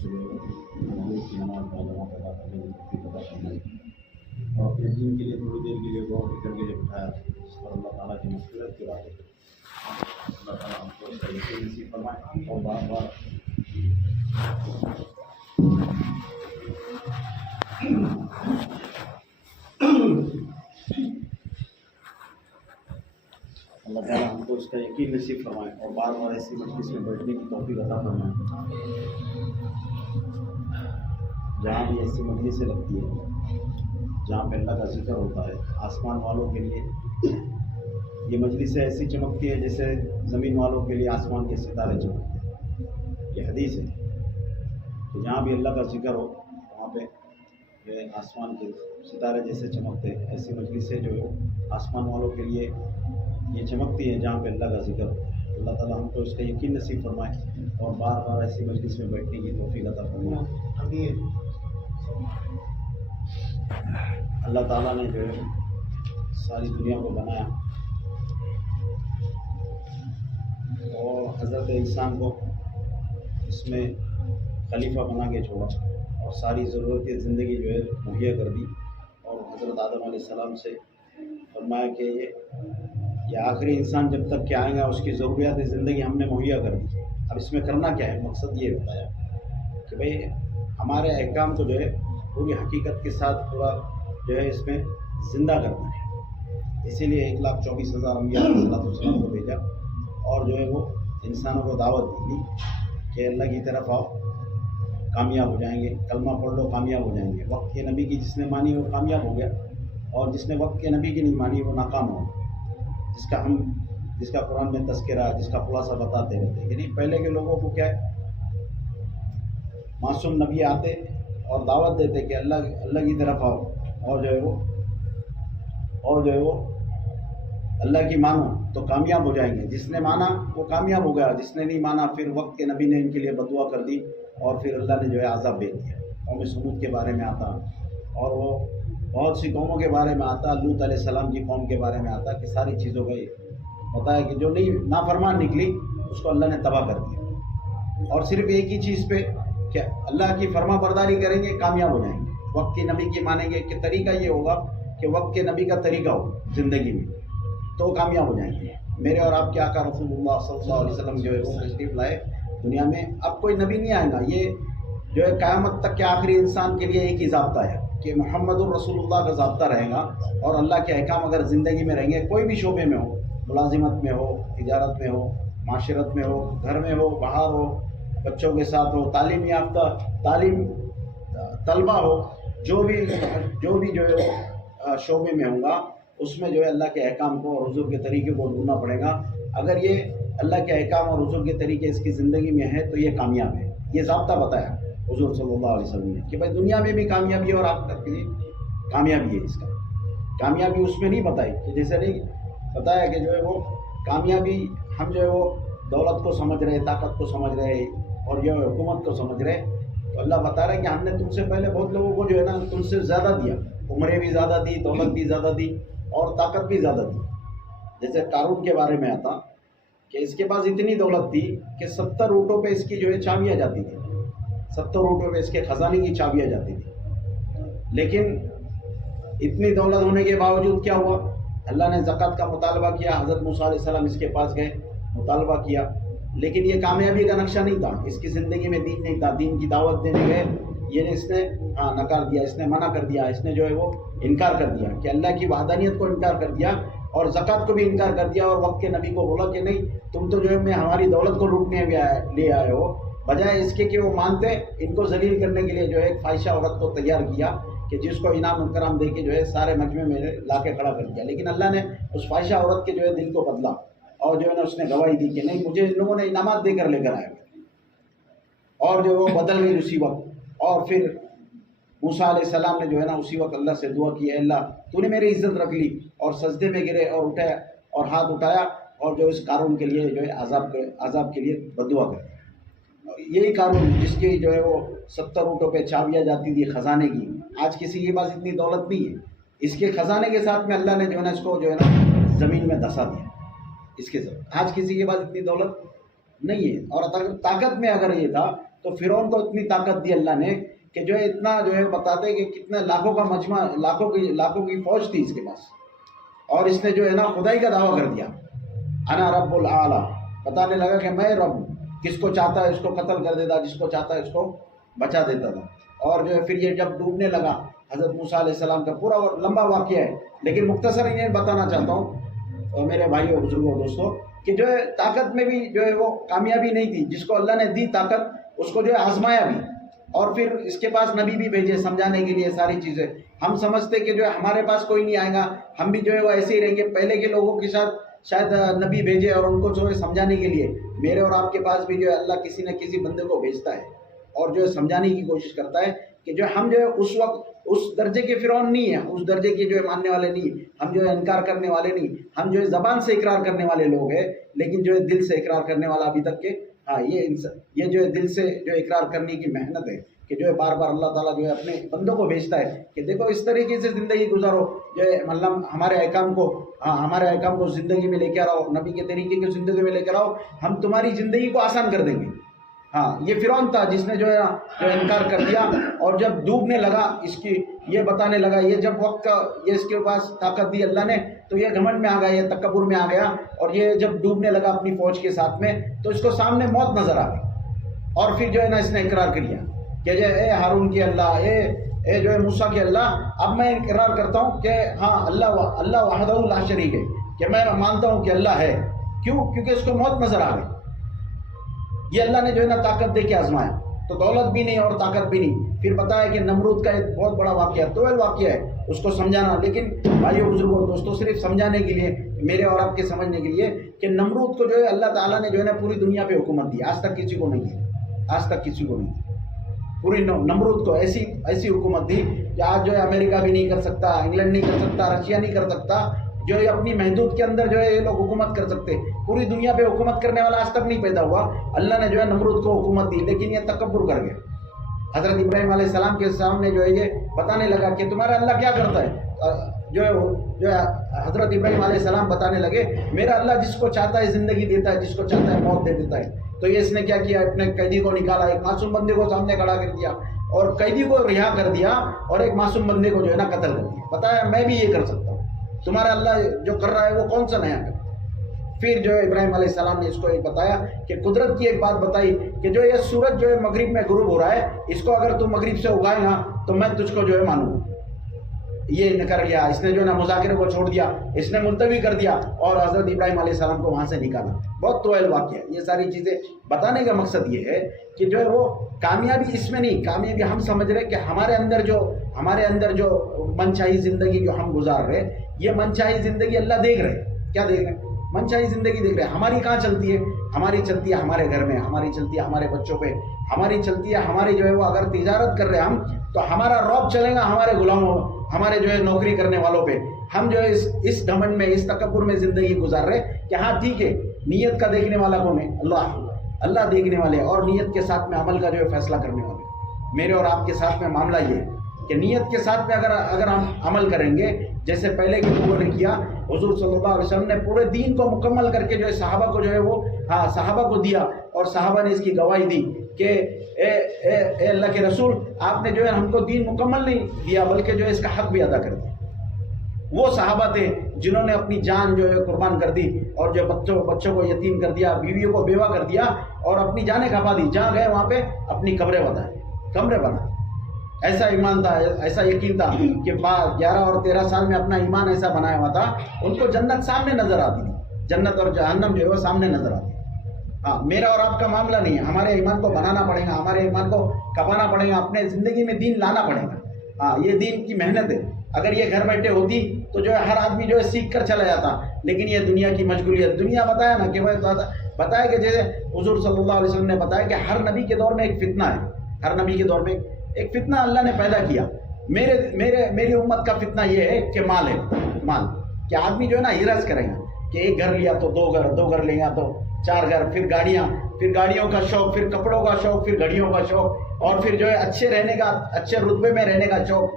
سے نماز کی نماز جماعت ادا کرنے کی پتہ چلنا اور اپنے دین کے لیے تھوڑی دیر کے لیے غور کر کے جب اٹھایا اس پر اللہ تعالیٰ کی مغفرت کی بات ہے. اللہ تعالیٰ ہم کو اس کا یقین نصیب فرمائے اور بار بار اللہ تعالیٰ ہم کو اس کا یقین نصیب فرمائے اور بار بار ایسی مجلس میں بیٹھنے کی توفیق عطا فرمائے جہاں بھی ایسی مجلسیں لگتی ہے جہاں پہ اللہ کا ذکر ہوتا ہے. آسمان والوں کے لیے یہ مجلسیں ایسی چمکتی ہے جیسے زمین والوں کے لیے آسمان کے ستارے چمکتے ہیں. یہ حدیث ہے کہ جہاں بھی اللہ کا ذکر ہو وہاں پہ یہ آسمان کے ستارے جیسے چمکتے ہیں. ایسی مجلسیں جو آسمان والوں کے لیے یہ چمکتی ہے جہاں پہ اللہ کا ذکر ہوتا ہے. اللہ تعالیٰ ہم کو اس کا یقین نصیب فرمائے اور بار بار ایسی مجلس میں بیٹھنے کی توفیق عطا فرمائے. اللہ تعالیٰ نے جو ہے ساری دنیا کو بنایا اور حضرت انسان کو اس میں خلیفہ بنا کے چھوڑا اور ساری ضرورت زندگی جو ہے مہیا کر دی اور حضرت آدم علیہ السلام سے فرمایا کہ یہ آخری انسان جب تک کہ آئے گا اس کی ضروریات زندگی ہم نے مہیا کر دی. اب اس میں کرنا کیا ہے؟ مقصد یہ بتایا کہ بھئی ہمارے احکام کو جو ہے پوری حقیقت کے ساتھ پورا جو ہے اس میں زندہ کرنا ہے. اسی لیے 1,24,000 انبیاء علیہ السلام کو بھیجا اور جو ہے وہ انسانوں کو دعوت دی کہ اللہ کی طرف آؤ کامیاب ہو جائیں گے. کلمہ پڑھ لو کامیاب ہو جائیں گے. وقت کے نبی کی جس نے مانی وہ کامیاب ہو گیا اور جس نے وقت کے نبی کی نہیں مانی وہ ناکام ہو. جس کا قرآن میں تذکرہ جس کا خلاصہ بتاتے رہتے ہیں. یعنی پہلے کے لوگوں کو کیا ہے معصوم نبی آتے اور دعوت دیتے کہ اللہ کی طرف آؤ اور جو ہے وہ اللہ کی مانو تو کامیاب ہو جائیں گے. جس نے مانا وہ کامیاب ہو گیا, جس نے نہیں مانا پھر وقت کے نبی نے ان کے لیے بددعا کر دی اور پھر اللہ نے جو ہے عذاب بھیج دیا. قوم سمود کے بارے میں آتا اور وہ بہت سی قوموں کے بارے میں آتا. لوط علیہ السلام کی قوم کے بارے میں آتا کہ ساری چیزوں کا بتایا کہ جو نہیں نافرمان نکلی اس کو اللہ نے تباہ کر دیا. اور صرف ایک ہی چیز پہ کہ اللہ کی فرما برداری کریں گے کامیاب ہو جائیں گے. وقت کے نبی کی مانیں گے کہ طریقہ یہ ہوگا کہ وقت کے نبی کا طریقہ ہو زندگی میں تو کامیاب ہو جائیں گے. میرے اور آپ کے آقا رسول اللہ صلی اللہ علیہ وسلم جو ہے وہ تشریف لائے دنیا میں. اب کوئی نبی نہیں آئے گا. یہ جو ہے قیامت تک کے آخری انسان کے لیے ایک ہی ضابطہ ہے کہ محمد الرسول اللہ کا ضابطہ رہے گا اور اللہ کے احکام اگر زندگی میں رہیں گے کوئی بھی شعبے میں ہو, ملازمت میں ہو, تجارت میں ہو, معاشرت میں ہو, گھر میں ہو, باہر ہو, بچوں کے ساتھ ہو, تعلیم یافتہ طلبہ ہو, جو بھی جو ہے شعبے میں ہوں گا اس میں جو ہے اللہ کے احکام کو اور حضور کے طریقے کو ڈھونڈنا پڑے گا. اگر یہ اللہ کے احکام اور حضور کے طریقے اس کی زندگی میں ہے تو یہ کامیاب ہے. یہ ضابطہ بتایا حضور صلی اللہ علیہ وسلم نے کہ بھائی دنیا میں بھی کامیابی ہے اور آپ تک بھی کامیابی ہے. اس کا کامیابی اس میں نہیں بتائی کہ جیسے نہیں بتایا کہ جو ہے وہ کامیابی ہم جو ہے وہ دولت کو سمجھ رہے, طاقت کو سمجھ رہے اور جو حکومت کو سمجھ رہے. تو اللہ بتا رہا ہے کہ ہم نے تم سے پہلے بہت لوگوں کو جو ہے نا تم سے زیادہ دیا, عمریں بھی زیادہ دی, دولت بھی زیادہ دی اور طاقت بھی زیادہ دی. جیسے قارون کے بارے میں آتا کہ اس کے پاس اتنی دولت تھی کہ 70 اونٹوں پہ اس کی جو ہے چابیاں جاتی تھی. 70 اونٹوں پہ اس کے خزانے کی چابیاں جاتی تھی. لیکن اتنی دولت ہونے کے باوجود کیا ہوا؟ اللہ نے زکوٰۃ کا مطالبہ کیا. حضرت موسیٰ علیہ السلام اس کے پاس گئے, مطالبہ کیا, لیکن یہ کامیابی کا نقشہ نہیں تھا. اس کی زندگی میں دین نہیں تھا. دین کی دعوت دینے گئے, یہ اس نے نکار دیا, اس نے منع کر دیا, اس نے جو ہے وہ انکار کر دیا کہ اللہ کی وحدانیت کو انکار کر دیا اور زکوٰۃ کو بھی انکار کر دیا. اور وقت کے نبی کو بولا کہ نہیں تم تو جو ہے ہماری دولت کو لوٹنے لے آئے ہو. بجائے اس کے کہ وہ مانتے, ان کو ذلیل کرنے کے لیے جو ہے ایک فاحشہ عورت کو تیار کیا کہ جس کو انعام اکرام دے کے جو ہے سارے مجمع میں لا کے کھڑا کر دیا. لیکن اللہ نے اس فاحشہ عورت کے جو ہے دل کو بدلا اور جو ہے نا اس نے گواہی دی کہ نہیں مجھے ان لوگوں نے انعامات دے کر لے کر آئے اور جو وہ بدل گئی اسی وقت. اور پھر موسیٰ علیہ السلام نے جو ہے نا اسی وقت اللہ سے دعا کی, اے اللہ تو نے میری عزت رکھ لی, اور سجدے میں گرے اور اٹھایا اور ہاتھ اٹھایا اور جو اس قارون کے لیے جو ہے عذاب کے لیے بددعا کر. یہی قارون جس کی جو ہے وہ 70 اونٹوں پہ چابیاں جاتی تھی خزانے کی, آج کسی کے پاس اتنی دولت نہیں ہے. اس کے خزانے کے ساتھ میں اللہ نے جو ہے نا اس کو جو ہے نا زمین میں دھسا دیا. اس کے ساتھ آج کسی کے پاس اتنی دولت نہیں ہے. اور طاقت میں اگر یہ تھا تو فرعون کو اتنی طاقت دی اللہ نے کہ جو ہے اتنا جو ہے بتاتے کہ کتنے لاکھوں کا مجمع، لاکھوں کی فوج تھی اس کے پاس، اور اس نے جو ہے نا خدائی کا دعویٰ کر دیا، انا رب العالی، بتانے لگا کہ میں رب ہوں، کس کو چاہتا ہے اس کو قتل کر دیتا، جس کو چاہتا ہے اس کو بچا دیتا تھا۔ اور جو ہے پھر یہ جب ڈوبنے لگا، حضرت موسیٰ علیہ السلام کا پورا لمبا واقعہ ہے، لیکن مختصر انہیں بتانا چاہتا ہوں میرے بھائیوں بزرگوں دوستوں کہ جو ہے طاقت میں بھی جو ہے وہ کامیابی نہیں تھی، جس کو اللہ نے دی طاقت اس کو جو ہے آزمایا بھی، اور پھر اس کے پاس نبی بھی بھیجے سمجھانے کے لیے ساری چیزیں۔ ہم سمجھتے کہ جو ہے ہمارے پاس کوئی نہیں آئے گا، ہم بھی جو ہے وہ ایسے ہی رہیں گے، پہلے کے لوگوں کے ساتھ شاید نبی بھیجے اور ان کو جو ہے سمجھانے کے لیے۔ میرے اور آپ کے پاس بھی جو ہے اللہ کسی نہ کسی بندے کو بھیجتا ہے اور جو ہے سمجھانے کی کوشش کرتا ہے کہ جو ہم جو ہے اس وقت اس درجے کے فرعون نہیں ہیں، اس درجے کے جو ہے ماننے والے نہیں، ہم جو ہے انکار کرنے والے نہیں، ہم جو ہے زبان سے اقرار کرنے والے لوگ ہیں، لیکن جو ہے دل سے اقرار کرنے والا ابھی تک کے یہ جو ہے دل سے جو اقرار کرنے کی محنت ہے کہ جو ہے بار بار اللہ تعالیٰ جو ہے اپنے بندوں کو بھیجتا ہے کہ دیکھو اس طریقے سے زندگی گزارو، جو ہے مطلب ہمارے احکام کو زندگی میں لے کے آؤ، نبی کے طریقے کی زندگی میں لے کر آؤ، ہم تمہاری زندگی کو آسان کر دیں گے۔ یہ فرعون تھا جس نے جو ہے انکار کر دیا، اور جب ڈوبنے لگا اس کی یہ بتانے لگا، یہ جب وقت یہ اس کے پاس طاقت دی اللہ نے تو یہ گھمنڈ میں آ گیا، یہ تکبر میں آ گیا، اور یہ جب ڈوبنے لگا اپنی فوج کے ساتھ میں تو اس کو سامنے موت نظر آ گئی، اور پھر جو ہے نا اس نے اقرار کر لیا کہ جو اے ہارون کے اللہ، اے جو ہے موسیٰ کے اللہ، اب میں اقرار کرتا ہوں کہ ہاں اللہ وحدہ لا شریک ہے، کہ میں مانتا ہوں کہ اللہ ہے۔ کیوں؟ کیونکہ اس کو موت نظر آ گئی۔ یہ اللہ نے جو ہے نا طاقت دے کے آزمایا، تو دولت بھی نہیں اور طاقت بھی نہیں۔ پھر بتایا کہ نمرود کا ایک بہت بڑا واقعہ ہے، طویل واقعہ ہے، اس کو سمجھانا، لیکن بھائیو بزرگوں دوستوں صرف سمجھانے کے لیے، میرے اور آپ کے سمجھنے کے لیے کہ نمرود کو جو ہے اللہ تعالیٰ نے جو ہے نا پوری دنیا پہ حکومت دی، آج تک کسی کو نہیں دی، آج تک کسی کو نہیں دی۔ پوری نمرود کو ایسی حکومت دی کہ آج جو ہے امریکہ بھی نہیں کر سکتا، انگلینڈ نہیں کر سکتا، رشیا نہیں کر سکتا، جو ہے اپنی محدود کے اندر جو ہے یہ لوگ حکومت کر سکتے۔ پوری دنیا پہ حکومت کرنے والا آج تک نہیں پیدا ہوا، اللہ نے جو ہے نمرود کو حکومت دی، لیکن یہ تکبر کر گیا۔ حضرت ابراہیم علیہ السلام کے سامنے جو ہے یہ بتانے لگا کہ تمہارا اللہ کیا کرتا ہے، جو ہے حضرت ابراہیم علیہ السلام بتانے لگے میرا اللہ جس کو چاہتا ہے زندگی دیتا ہے، جس کو چاہتا ہے موت دے دیتا ہے۔ تو یہ اس نے کیا کیا، اپنے قیدی کو نکالا، ایک معصوم بندے کو سامنے کھڑا کر دیا اور قیدی کو رہا کر دیا، اور ایک معصوم بندے کو جو ہے نا قتل کر دیا۔ بتایا میں بھی یہ کر سکتا ہوں، تمہارا اللہ جو کر رہا ہے وہ کون سا نیا کر۔ پھر جو ہے ابراہیم علیہ السلام نے اس کو ایک بتایا کہ قدرت کی ایک بات بتائی کہ جو یہ سورج جو ہے مغرب میں غروب ہو رہا ہے، اس کو اگر تم مغرب سے اگائے گا تو میں تجھ کو جو ہے مانوں۔ یہ کر لیا، اس نے جو ہے نا مذاکرے کو چھوڑ دیا، اس نے ملتوی کر دیا اور حضرت ابراہیم علیہ السلام کو وہاں سے نکالا۔ بہت طویل واقعہ ہے۔ یہ ساری چیزیں بتانے کا مقصد یہ ہے کہ جو ہے وہ کامیابی اس میں نہیں، کامیابی ہم سمجھ رہے کہ ہمارے اندر جو منچاہی زندگی جو ہم گزار رہے، یہ منچاہی زندگی اللہ دیکھ رہے۔ کیا دیکھ رہے ہیں؟ منچاہی زندگی دیکھ رہے ہیں۔ ہماری کہاں چلتی ہے؟ ہماری چلتی ہے ہمارے گھر میں، ہماری چلتی ہے ہمارے بچوں پہ، ہماری چلتی ہے ہماری جو ہے وہ اگر تجارت کر رہے ہیں ہم تو ہمارا رعب چلے گا ہمارے غلاموں، ہمارے جو ہے نوکری کرنے والوں پہ۔ ہم جو ہے اس گھمنڈ میں، اس تکبر میں زندگی گزار رہے کہ ہاں ٹھیک ہے، نیت کا دیکھنے والا کون ہے؟ اللہ دیکھنے والے، اور نیت کے ساتھ میں عمل کا جو ہے فیصلہ کرنے والے۔ میرے اور آپ کے ساتھ میں معاملہ یہ ہے کہ نیت کے ساتھ میں اگر ہم عمل کریں گے جیسے پہلے کے لوگوں نے کیا، حضور صلی اللہ علیہ وسلم نے پورے دین کو مکمل کر کے جو ہے صحابہ کو جو ہے وہ صحابہ کو دیا، اور صحابہ نے اس کی گواہی دی کہ اے اللہ کے رسول، آپ نے جو ہے ہم کو دین مکمل نہیں دیا بلکہ جو ہے اس کا حق بھی ادا کر دیا۔ وہ صحابہ تھے جنہوں نے اپنی جان جو ہے قربان کر دی، اور جو بچوں کو یتیم کر دیا، بیویوں کو بیوہ کر دیا، اور اپنی جانیں کھپا دی، جہاں گئے وہاں پہ اپنی قبریں بنا۔ ایسا ایمان تھا، ایسا یقین تھا کہ 11 اور 13 سال میں اپنا ایمان ایسا بنایا ہوا تھا، ان کو جنت سامنے نظر آتی تھی، جنت اور جہنم جو ہے وہ سامنے نظر آتی۔ میرا اور آپ کا معاملہ نہیں ہے، ہمارے ایمان کو بنانا پڑے گا، ہمارے ایمان کو کھپانا پڑے گا، اپنے زندگی میں دین لانا پڑے گا۔ یہ دین کی محنت ہے۔ اگر یہ گھر بیٹھے ہوتی تو جو ہے ہر آدمی جو ہے سیکھ کر چلا جاتا، لیکن یہ دنیا کی مشغولیت، دنیا بتایا نا کہ بتایا کہ جیسے حضور صلی اللہ علیہ وسلم نے بتایا کہ ہر نبی کے دور میں ایک فتنہ ہے، ہر نبی کے دور میں ایک فتنہ اللہ نے پیدا کیا۔ میری امت کا فتنہ یہ ہے کہ مال ہے، مال کہ آدمی جو ہے نا ہرس کرے گا کہ ایک گھر لیا تو دو گھر لے گا تو 4 گھر، پھر گاڑیوں کا شوق، پھر کپڑوں کا شوق، پھر گھڑیوں کا شوق، اور پھر جو ہے اچھے رہنے کا، اچھے رتبے میں رہنے کا شوق۔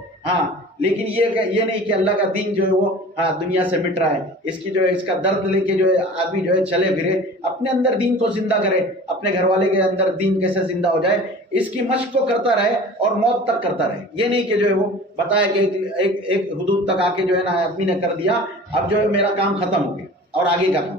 لیکن یہ نہیں کہ اللہ کا دین جو ہے وہ دنیا سے مٹ رہا ہے، اس کی جو ہے اس کا درد لے کے جو ہے آدمی جو ہے چلے پھرے، اپنے اندر دین کو زندہ کرے، اپنے گھر والے کے اندر دین کیسے زندہ ہو جائے اس کی مشق کو کرتا رہے اور موت تک کرتا رہے۔ یہ نہیں کہ جو ہے وہ بتایا کہ ایک حدود تک آ کے جو ہے نا آدمی نے کر دیا، اب جو ہے میرا کام ختم ہو گیا اور آگے کا کام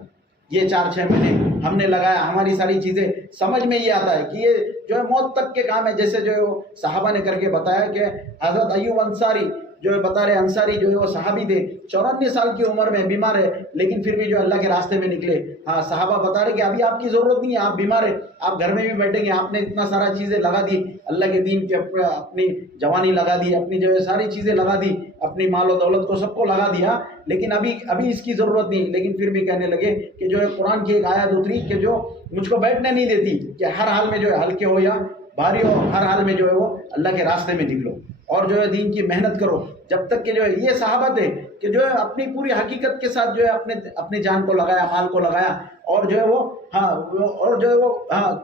یہ 4-6 مہینے ہم نے لگایا، ہماری ساری چیزیں سمجھ میں یہ آتا ہے کہ یہ جو ہے موت تک کے کام ہے۔ جیسے جو ہے وہ صحابہ نے کر کے بتایا کہ حضرت ایوب انصاری جو ہے بتا رہے، انصاری جو ہے وہ صحابی تھے، 94 سال کی عمر میں بیمار ہے، لیکن پھر بھی جو اللہ کے راستے میں نکلے۔ صحابہ بتا رہے کہ ابھی آپ کی ضرورت نہیں ہے، آپ بیمار ہیں، آپ گھر میں بھی بیٹھیں گے، آپ نے اتنا سارا چیزیں لگا دی اللہ کے دین کے، اپنی جوانی لگا دی، اپنی جو ہے ساری چیزیں لگا دی، اپنی مال و دولت کو سب کو لگا دیا، لیکن ابھی اس کی ضرورت نہیں۔ لیکن پھر بھی کہنے لگے کہ جو ہے قرآن کی ایک آیت اتری کہ جو مجھ کو بیٹھنے نہیں دیتی کہ ہر حال میں جو ہے ہلکے ہو یا بھاری ہو، ہر حال میں جو ہے وہ اللہ کے راستے میں نکلو اور جو ہے دین کی محنت کرو، جب تک کہ جو ہے یہ صحابہ تھے کہ جو ہے اپنی پوری حقیقت کے ساتھ جو ہے اپنی جان کو لگایا، مال کو لگایا، اور جو ہے وہ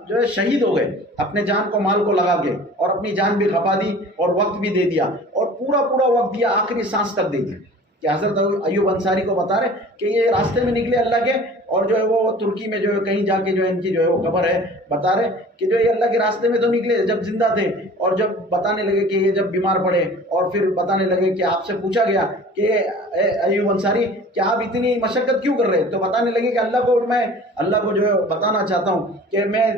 جو ہے شہید ہو گئے، اپنے جان کو مال کو لگا کے، اور اپنی جان بھی کھپا دی اور وقت بھی دے دیا، اور پورا وقت دیا، آخری سانس تک دے دی۔ کہ حضرت ایوب انصاری کو بتا رہے کہ یہ راستے میں نکلے اللہ کے، اور جو ہے وہ ترکی میں جو ہے کہیں جا کے جو ہے ان کی جو ہے وہ قبر ہے، بتا رہے کہ جو یہ اللہ کے راستے میں تو نکلے جب زندہ تھے، اور جب بتانے لگے کہ یہ جب بیمار پڑے، اور پھر بتانے لگے کہ آپ سے پوچھا گیا کہ ایوب انصاری کہ آپ اتنی مشقت کیوں کر رہے، تو بتانے لگے کہ میں اللہ کو جو ہے بتانا چاہتا ہوں کہ میں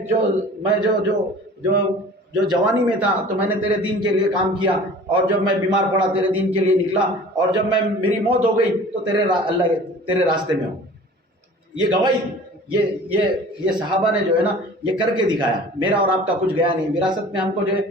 جو جوانی میں تھا تو میں نے تیرے دین کے لیے کام کیا، اور جب میں بیمار پڑا تیرے دین کے لیے نکلا، اور جب میری موت ہو گئی تو اللہ تیرے راستے میں ہوں۔ یہ گواہی تھی، یہ صحابہ نے جو ہے نا یہ کر کے دکھایا۔ میرا اور آپ کا کچھ گیا نہیں، وراثت میں ہم کو جو ہے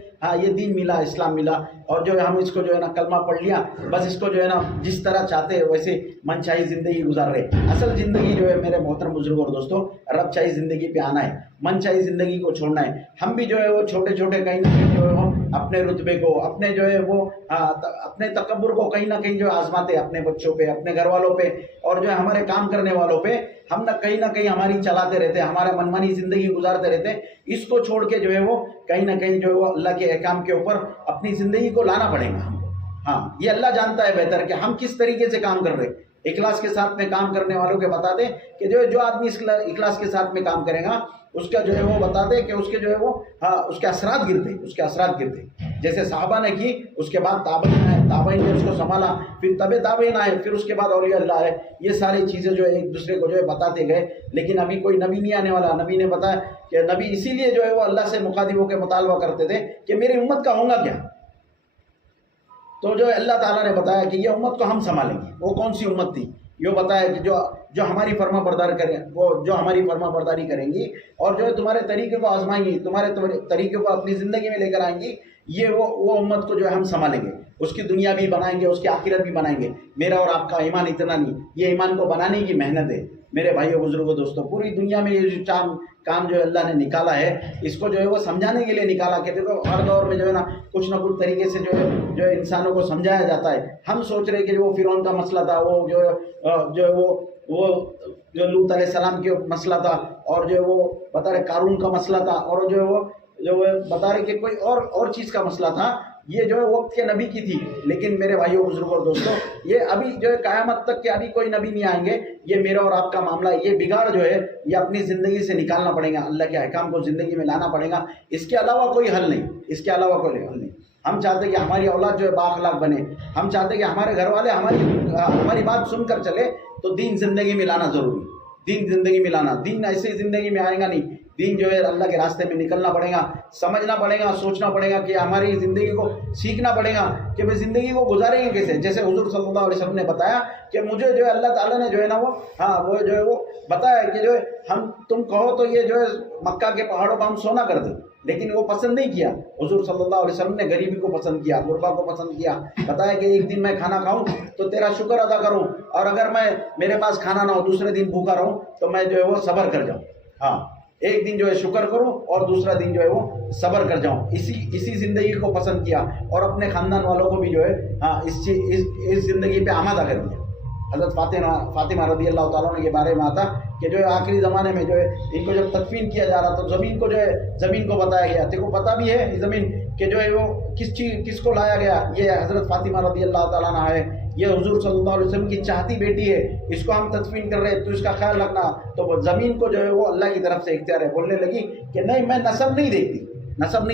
یہ دین ملا، اسلام ملا، اور جو ہے ہم اس کو جو ہے نا کلمہ پڑھ لیا، بس اس کو جو ہے نا جس طرح چاہتے ہیں ویسے من چاہی زندگی گزار رہے۔ اصل زندگی جو ہے میرے محترم بزرگوں اور دوستوں، رب چاہی زندگی پہ آنا ہے، من چاہی زندگی کو چھوڑنا ہے۔ ہم بھی جو ہے وہ چھوٹے کہیں نہ کہیں جو ہے اپنے رتبے کو، اپنے جو ہے وہ اپنے تکبر کو کہیں نہ کہیں جو آزماتے ہیں، اپنے بچوں پہ، اپنے گھر والوں پہ، اور جو ہے ہمارے کام کرنے والوں پہ ہم نہ کہیں ہماری چلاتے رہتے ہیں، ہمارا منمانی زندگی گزارتے رہتے ہیں۔ اس کو چھوڑ کے جو ہے وہ کہیں نہ کہیں جو ہے وہ اللہ کے احکام کے اوپر اپنی زندگی کو لانا پڑے گا ہم کو۔ یہ اللہ جانتا ہے بہتر کہ ہم کس طریقے سے کام کر رہے ہیں۔ اخلاص کے ساتھ میں کام کرنے والوں کے بتاتے کہ جو آدمی اخلاص کے ساتھ میں کام کرے گا، اس کا جو ہے وہ بتاتے کہ اس کے جو ہے وہ اس کے اثرات گرتے، جیسے صحابہ نے کی، اس کے بعد تابعین آئے، تابعین نے اس کو سنبھالا، پھر تابعین آئے، پھر اس کے بعد اولیاء اللہ آئے۔ یہ ساری چیزیں جو ہے ایک دوسرے کو جو ہے بتاتے گئے، لیکن ابھی کوئی نبی نہیں آنے والا۔ نبی نے بتایا کہ نبی اسی لیے جو ہے وہ اللہ سے مخاطب ہو کے مطالبہ کرتے تھے کہ میری امت کا ہوگا کیا، تو جو اللہ تعالیٰ نے بتایا کہ یہ امت کو ہم سنبھالیں گے۔ وہ کون سی امت تھی؟ یہ بتایا کہ جو ہماری فرما بردار کریں، وہ جو ہماری فرما برداری کریں گی، اور جو ہے تمہارے طریقے کو آزمائیں گی، تمہارے طریقے کو اپنی زندگی میں لے کر آئیں گی، یہ وہ امت کو جو ہے ہم سنبھالیں گے، اس کی دنیا بھی بنائیں گے، اس کی آخرت بھی بنائیں گے۔ میرا اور آپ کا ایمان اتنا نہیں، یہ ایمان کو بنانے کی محنت ہے میرے بھائیوں بزرگوں دوستوں۔ پوری دنیا میں یہ جو کام جو اللہ نے نکالا ہے، اس کو جو ہے وہ سمجھانے کے لیے نکالا کہ دیکھو ہر دور میں جو ہے نا کچھ نہ کچھ طریقے سے جو ہے انسانوں کو سمجھایا جاتا ہے۔ ہم سوچ رہے کہ وہ فرعون کا مسئلہ تھا، وہ جو لوط علیہ السلام کے مسئلہ تھا، اور جو وہ بتا رہے قارون کا مسئلہ تھا، اور جو بتا رہے کہ کوئی اور چیز کا مسئلہ تھا۔ یہ جو ہے وقت کے نبی کی تھی، لیکن میرے بھائیوں بزرگوں اور دوستوں، یہ ابھی جو ہے قیامت تک کہ ابھی کوئی نبی نہیں آئیں گے۔ یہ میرا اور آپ کا معاملہ، یہ بگاڑ جو ہے یہ اپنی زندگی سے نکالنا پڑے گا، اللہ کے احکام کو زندگی میں لانا پڑے گا۔ اس کے علاوہ کوئی حل نہیں، ہم چاہتے ہیں کہ ہماری اولاد جو ہے بااخلاق بنے، ہم چاہتے ہیں کہ ہمارے گھر والے ہماری بات سن کر چلے، تو دین زندگی میں لانا ضروری، دین ایسے زندگی میں آئے گا نہیں۔ دین جو ہے اللہ کے راستے میں نکلنا پڑے گا، سمجھنا پڑے گا، سوچنا پڑے گا کہ ہماری زندگی کو سیکھنا پڑے گا کہ میں زندگی کو گزاریں گے کیسے۔ جیسے حضور صلی اللہ علیہ وسلم نے بتایا کہ مجھے جو ہے اللہ تعالیٰ نے جو ہے نا وہ جو ہے وہ بتایا کہ جو ہے تم کہو تو یہ جو ہے مکہ کے پہاڑوں پر ہم سونا کر دیں، لیکن وہ پسند نہیں کیا۔ حضور صلی اللہ علیہ وسلم نے غریبی کو پسند کیا، غربا کو پسند کیا، بتایا کہ ایک دن میں کھانا کھاؤں تو تیرا شکر ادا کروں، اور اگر میرے پاس کھانا نہ ہو دوسرے دن بھوکا رہوں تو میں جو ہے وہ صبر کر جاؤں۔ ایک دن جو ہے شکر کروں اور دوسرا دن جو ہے وہ صبر کر جاؤں۔ اسی زندگی کو پسند کیا، اور اپنے خاندان والوں کو بھی جو ہے اس زندگی پہ آمادہ کر دیا۔ حضرت فاطمہ رضی اللہ تعالیٰ عنہ کے بارے میں آتا کہ جو ہے آخری زمانے میں جو ہے ان کو جب تدفین کیا جا رہا تو زمین کو جو ہے زمین کو بتایا گیا، تیرے کو پتہ بھی ہے یہ زمین کہ جو ہے وہ کس کو لایا گیا، یہ حضرت فاطمہ رضی اللہ تعالیٰ عنہ ہے، یہ حضور صلی اللہ علیہ وسلم کی چاہتی بیٹی ہے، اس کو ہم تدفین کر رہے ہیں تو اس کا خیال رکھنا۔ تو وہ زمین کو جو ہے وہ اللہ کی طرف سے اختیار ہے، بولنے لگی کہ نہیں میں نسب نہیں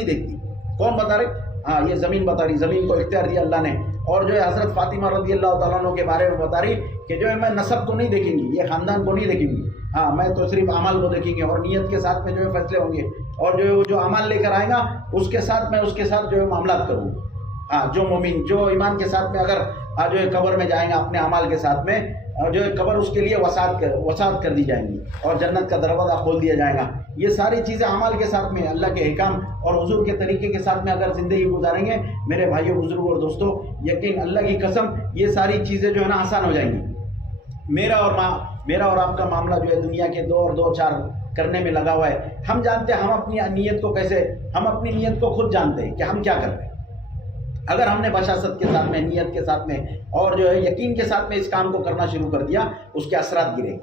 دیکھتی۔ کون بتا رہے؟ ہاں یہ زمین بتا رہی، زمین کو اختیار دیا اللہ نے۔ اور جو ہے حضرت فاطمہ رضی اللہ تعالیٰ عنہ کے بارے میں بتا رہی کہ جو ہے میں نسب کو نہیں دیکھیں گی، یہ خاندان کو نہیں دیکھیں گی، ہاں میں تو صرف عمل کو دیکھیں گے اور نیت کے ساتھ میں جو ہے فیصلے ہوں گے، اور جو ہے وہ جو عمل لے کر آئے گا اس کے ساتھ جو ہے معاملات کروں گا۔ ہاں جو مومن جو ایمان کے ساتھ میں اگر جو ہے قبر میں جائیں گا اپنے عمل کے ساتھ میں، اور جو ہے قبر اس کے لیے وسعت کر دی جائیں گی اور جنت کا دروازہ کھول دیا جائے گا۔ یہ ساری چیزیں عمل کے ساتھ میں اللہ کے احکام اور حضور کے طریقے کے ساتھ میں اگر زندگی گزاریں گے میرے بھائیوں بزرگوں اور دوستوں، یقین اللہ کی قسم یہ ساری چیزیں جو ہے نا آسان ہو جائیں گی۔ میرا اور آپ کا معاملہ جو ہے دنیا کے دو چار کرنے میں لگا ہوا ہے۔ ہم جانتے ہیں ہم اپنی نیت کو خود جانتے ہیں کہ ہم کیا کر رہے ہیں۔ اگر ہم نے بشاشت کے ساتھ میں، نیت کے ساتھ میں اور جو ہے یقین کے ساتھ میں اس کام کو کرنا شروع کر دیا، اس کے اثرات گریں گے۔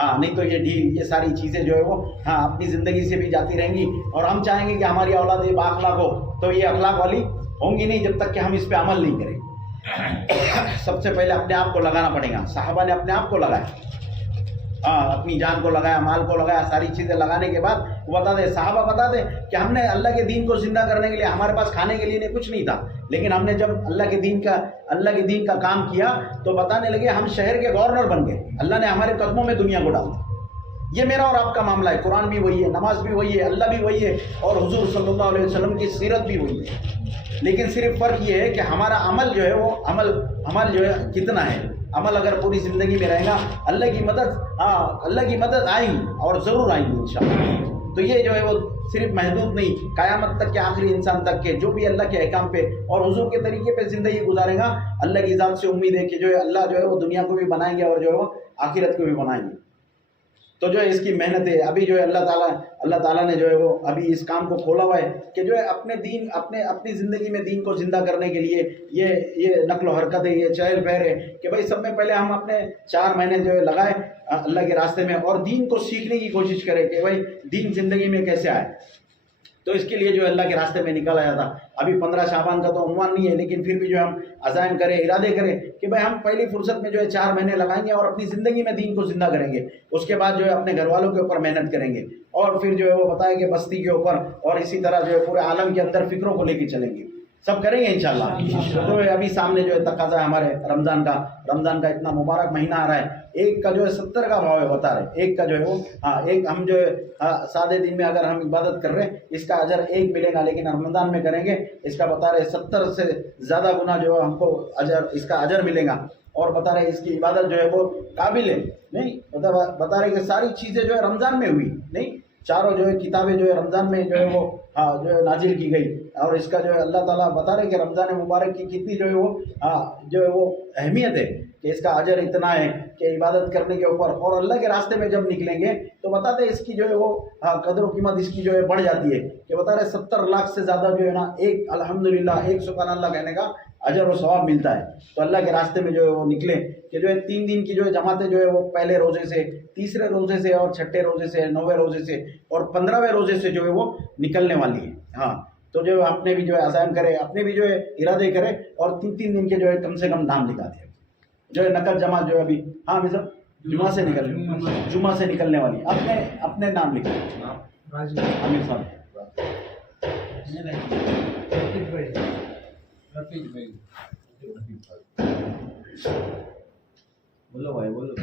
ہاں نہیں تو یہ ساری چیزیں جو ہے وہ اپنی زندگی سے بھی جاتی رہیں گی، اور ہم چاہیں گے کہ ہماری اولاد با اخلاق ہو، تو یہ اخلاق والی ہوں گی نہیں جب تک کہ ہم اس پہ عمل نہیں کریں۔ سب سے پہلے اپنے آپ کو لگانا پڑے گا۔ صحابہ نے اپنے آپ کو لگایا، اپنی جان کو لگایا، مال کو لگایا، ساری چیزیں لگانے کے بعد وہ صحابہ بتاتے کہ ہم نے اللہ کے دین کو زندہ کرنے کے لیے، ہمارے پاس کھانے کے لیے کچھ نہیں تھا، لیکن ہم نے جب اللہ کے دین کا کام کیا تو بتانے لگے ہم شہر کے گورنر بن گئے، اللہ نے ہمارے قدموں میں دنیا کو ڈال دیا۔ یہ میرا اور آپ کا معاملہ ہے، قرآن بھی وہی ہے، نماز بھی وہی ہے، اللہ بھی وہی ہے، اور حضور صلی اللہ علیہ وسلم کی سیرت بھی وہی ہے، لیکن صرف فرق یہ ہے کہ ہمارا عمل جو ہے وہ عمل جو ہے کتنا ہے۔ عمل اگر پوری زندگی میں رہے گا اللہ کی مدد آئیں گی اور ضرور آئیں گی انشاءاللہ۔ تو یہ جو ہے وہ صرف محدود نہیں، قیامت تک کے آخری انسان تک کے جو بھی اللہ کے احکام پہ اور حضور کے طریقے پہ زندگی گزارے گا، اللہ کی ذات سے امید ہے کہ جو ہے اللہ جو ہے وہ دنیا کو بھی بنائیں گے اور جو ہے وہ آخرت کو بھی بنائیں گے۔ تو جو ہے اس کی محنت ہے، ابھی جو ہے اللہ تعالیٰ نے جو ہے وہ ابھی اس کام کو کھولا ہوا ہے کہ جو ہے اپنی زندگی میں دین کو زندہ کرنے کے لیے یہ نقل و حرکت ہے، یہ چہل پہل ہے کہ بھائی سب میں پہلے ہم اپنے 4 مہینے جو ہے لگائے اللہ کے راستے میں اور دین کو سیکھنے کی کوشش کرے کہ بھائی دین زندگی میں کیسے آئے۔ تو اس کے لیے جو اللہ کے راستے میں نکالا جاتا۔ ابھی 15 شعبان کا تو عنوان نہیں ہے، لیکن پھر بھی جو ہم عزائم کریں، ارادے کریں کہ بھائی ہم پہلی فرصت میں جو ہے 4 مہینے لگائیں گے اور اپنی زندگی میں دین کو زندہ کریں گے، اس کے بعد جو ہے اپنے گھر والوں کے اوپر محنت کریں گے، اور پھر جو ہے وہ بتائیں گے بستی کے اوپر، اور اسی طرح جو ہے پورے عالم کے اندر فکروں کو لے کے چلیں گے، سب کریں گے انشاءاللہ۔ تو ابھی سامنے جو ہے تقاضا ہے ہمارے رمضان کا اتنا مبارک مہینہ آ رہا ہے، ایک کا جو ہے 70 کا بھاؤ ہے، بتا رہے ایک کا جو ہے وہ ایک ہم جو ہے سادے دن میں اگر ہم عبادت کر رہے ہیں اس کا اجر 1 ملے گا، لیکن رمضان میں کریں گے اس کا بتا رہے 70 سے زیادہ گنا جو ہے ہم کو اس کا اجر ملے گا، اور بتا رہے اس کی عبادت جو ہے وہ قابل ہے نہیں، بتا رہے کہ ساری چیزیں جو ہے رمضان میں ہوئی نہیں، چاروں جو ہے کتابیں جو ہے رمضان میں جو ہے وہ جو ہے نازل کی گئی، اور اس کا جو ہے اللہ تعالیٰ بتا رہے کہ رمضان مبارک کی کتنی جو ہے وہ اہمیت ہے کہ اس کا اجر اتنا ہے کہ عبادت کرنے کے اوپر، اور اللہ کے راستے میں جب نکلیں گے تو بتاتے ہیں اس کی جو ہے وہ قدر و قیمت اس کی جو ہے بڑھ جاتی ہے کہ بتا رہے 70 لاکھ سے زیادہ جو ہے نا ایک الحمدللہ ایک سبحان اللہ کہنے کا اجر و ثواب ملتا ہے۔ تو اللہ کے راستے میں جو ہے وہ نکلے کہ جو ہے 3 دن کی جو ہے جماعتیں جو ہے وہ پہلے روزے سے، تیسرے روزے سے، اور چھٹے روزے سے، 9ویں روزے سے، اور 15ویں روزے سے جو ہے وہ نکلنے والی ہے۔ ہاں تو جو اپنے بھی جو ہے عزائم کرے، اپنے بھی جو ہے ارادے کرے، اور 3 دن کے جو ہے کم سے کم نام لکھا دے، جو ہے نقل جمع جو ہے ابھی جمعہ سے نکلنے والی اپنے نام لکھے عامر صاحب۔ بولو بھائی بولو،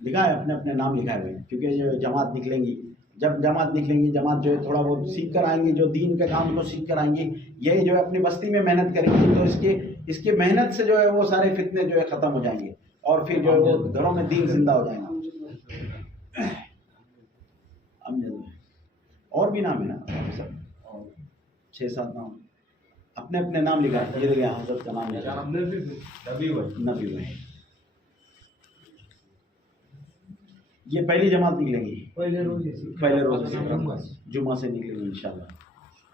لکھا ہے اپنے نام لکھا ہے بھائی، کیونکہ جو جماعت نکلیں گی، جب جماعت نکلیں گی، جماعت جو ہے تھوڑا بہت سیکھ کر آئیں گی، جو دین کے کام کو سیکھ کر آئیں گی، یہ جو ہے اپنی بستی میں محنت کریں گی، تو اس کے محنت سے جو ہے وہ سارے فتنے جو ہے ختم ہو جائیں گے، اور پھر جو ہے وہ گھروں میں دین زندہ ہو جائے گا۔ اور بھی نام ہے نا سب، 6-7 نام اپنے نام لکھا ہے، یہ دیکھیں حضرت کا نام لکھا ہے نبی بھائی۔ یہ پہلی جماعت نکلیں گی، پہلے روزے سے جمعہ سے نکلیں گی انشاءاللہ۔